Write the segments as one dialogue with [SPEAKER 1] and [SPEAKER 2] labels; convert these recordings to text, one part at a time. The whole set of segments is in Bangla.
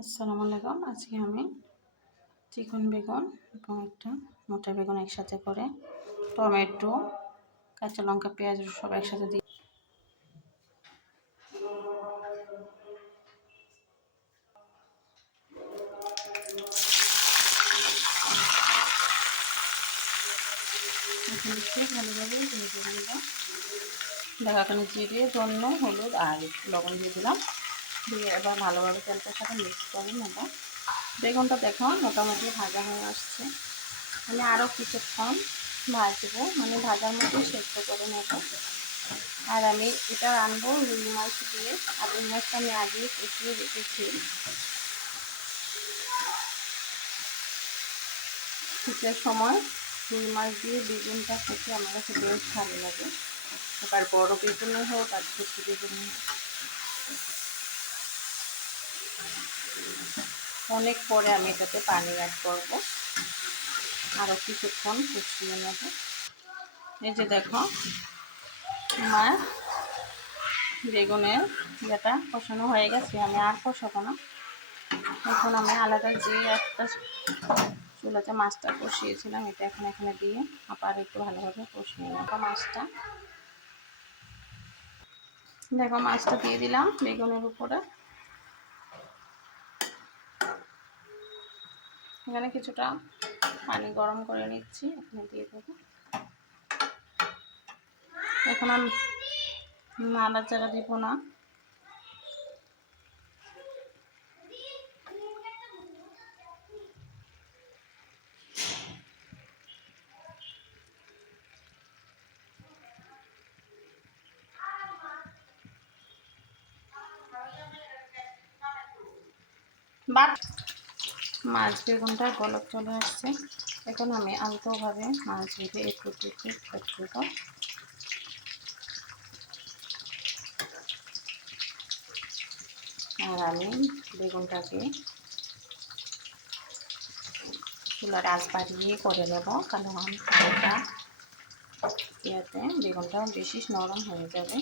[SPEAKER 1] আসসালামু আলাইকুম। আজকে আমি চিকন বেগুন এবং একটা মোটা বেগুন একসাথে করে, টমেটো, কাঁচা লঙ্কা, পেঁয়াজ সব একসাথে দিই ভালোভাবে ভেজে এখানে জিরে, ধন্য, হলুদ আর লবণ দিয়ে দিলাম। দিয়ে এবার ভালোভাবে তেলটার সাথে মিক্স করে নেব। বেগুনটা দেখো মোটামুটি ভাজা হয়ে আসছে। আমি আরও কিছুক্ষণ ভাজবো মানে ভাজার মধ্যে সেদ্ধ করে নেব। আর আমি এটা রানবো রুই মাছ দিয়ে। আর রুই মাছটা আমি আগে কষিয়ে রেখেছি। শীতের সময় রুই মাছ দিয়ে বেগুনটা খেতে আমার কাছে বেশ ভালো লাগে। এবার বড় বেগুনে হোক আর ছোট বেগুনে হোক। অনেক পরে আমি এটাতে পানি অ্যাড করব। আরও কিছুক্ষণ কষিয়ে নেব। এই যে দেখো, আমার বেগুনের যেটা কষানো হয়ে গেছে, আমি আর কষাবো না। এখন আমি আলাদা যে একটা চুলাতে মাছটা কষিয়েছিলাম, এটা এখন এখানে দিয়ে আবার একটু ভালোভাবে কষিয়ে নেব মাছটা। দেখো, মাছটা দিয়ে দিলাম বেগুনের উপরে। এখানে কিছুটা পানি গরম করে নিচ্ছি, এখানে দিয়ে দেবো। এখন আমি নাড়াচাড়া দিব না। বাট মাছ বেগুনটা গলক চলে আসছে। এখন আমি আলতোভাবে মাছ ভেজে একটু একটু একটু আর আমি বেগুনটাকে চুলার আজ বাড়িয়ে করে নেব, কারণ হালকা ইয়াতে বেগুনটা বেশি নরম হয়ে যাবে।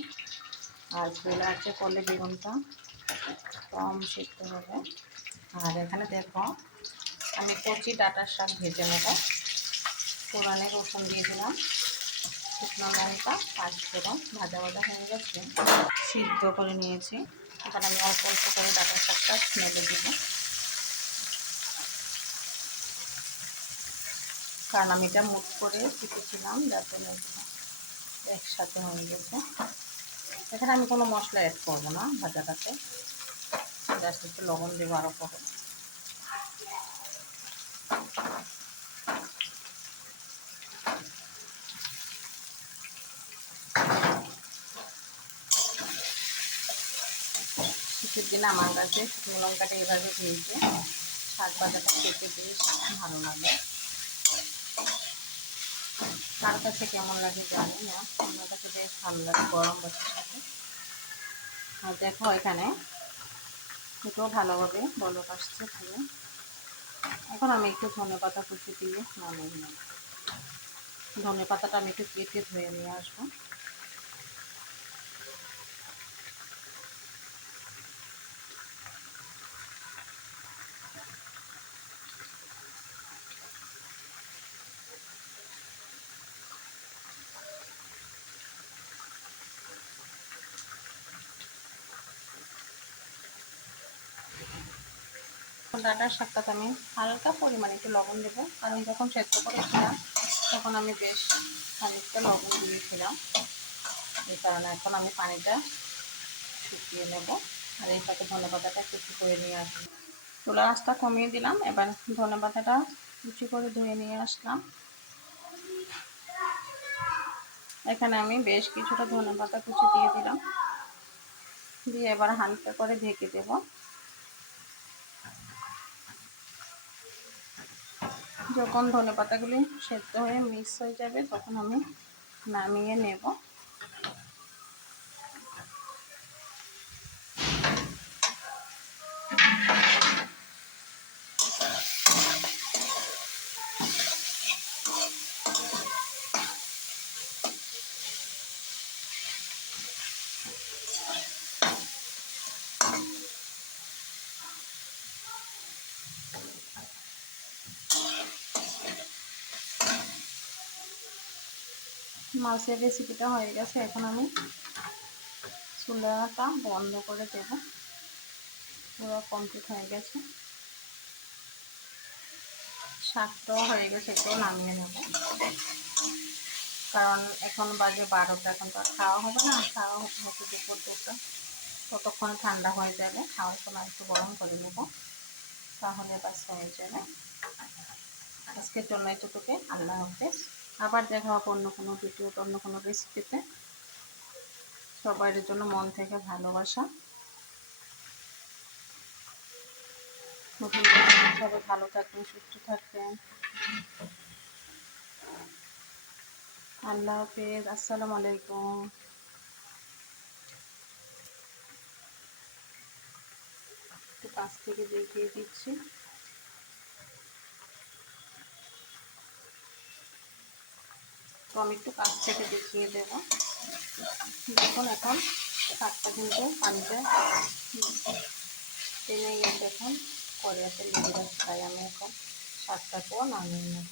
[SPEAKER 1] আর চুলা আছে কলে বেগুনটা। কম সিদ্ধ হবে। আর এখানে দেখো, আমি কচি ডাটার শাক ভেজে নেব। পুরানে রসুন দিয়ে দিলাম। শুকনো লঙ্কা, পাঁচ ফোড়ন, ভাজা ভাজা হয়ে গেছে। সিদ্ধ করে নিয়েছি। এখানে আমি অল্প অল্প করে ডাটার শাকটা মেলে দিব। কারণ আমি এটা মুখ করে শিখেছিলাম যাতে একসাথে হয়ে গেছে। এখানে আমি কোনো মশলা অ্যাড করব না ভাজাটাতে। জাস্ট একটু লবণ দেবো আরও পরে শীতের দিনে আমার কাছে শুকনো লঙ্কাটা এভাবে ভেজে শাক ভাজাটা খেতে বেশ ভালো লাগে। কার কাছে কেমন লাগে জানি না। আমার কাছে বেশ ভালো লাগে গরম ভাতের সাথে। আর দেখো এখানে এটাও ভালোভাবে বলক আসছে ভালো এখন আমি একটু ধনে পাতা কুচি দিয়ে নেব ধনে পাতাটা আমি একটু কেটে ধুয়ে নিয়ে আসব। ডাটার সাক্ষাৎ আমি হালকা পরিমাণে একটু লবণ দেবো। কারণ যখন সেদ্ধ করেছিলাম তখন আমি বেশ খানিকটা লবণ দিয়েছিলাম এই কারণে এখন আমি পানিটা শুকিয়ে নেব। আর এই সাথে ধনে পাতাটা কুচি করে নিয়ে আসব। চুলা আঁচটা কমিয়ে দিলাম। এবার ধনে পাতাটা কুচি করে ধুয়ে নিয়ে আসলাম। এখানে আমি বেশ কিছুটা ধনে পাতা কুচি দিয়ে দিলাম। দিয়ে এবার হালকা করে ঢেকে দেবো। যখন ধনে পাতাগুলি সেদ্ধ হয়ে মিক্স হয়ে যাবে তখন আমি নামিয়ে নেব। মাছের রেসিপিটা হয়ে গেছে, এখন আমি চুলাটা বন্ধ করে দেব। পুরো কমপ্লিট হয়ে গেছে। শাকটাও হয়ে গেছে, একটু নামিয়ে নেব। কারণ এখন বাজে বারোটা, এখন তো খাওয়া হবে না, খাওয়া হচ্ছে দুপুর দুটো। ততক্ষণ ঠান্ডা হয়ে যাবে খাওয়ার সময় একটু গরম করে নেব। তাহলে বাস হয়ে যাবে। আজকের জন্য এতটুকু আল্লাহ হাফেজ। আবার দেখা হবে অন্য কোনো ভিডিওতে অন্য কোনো রেসিপিতে সবার জন্য মন থেকে ভালোবাসা। সবাই ভালো থাকবেন, সুস্থ থাকবেন। আল্লাহ হাফেজ, আসসালামু আলাইকুম। কাছ থেকে দেখিয়ে দিচ্ছি। তো আমি একটু কাছ থেকে দেখিয়ে দেব। দেখুন এখন শাকটা কিন্তু পানিতে টেনে গিয়ে দেখুন করে লেগে যাচ্ছে। তাই আমি এখন শাকটাকেও নামিয়ে নেব।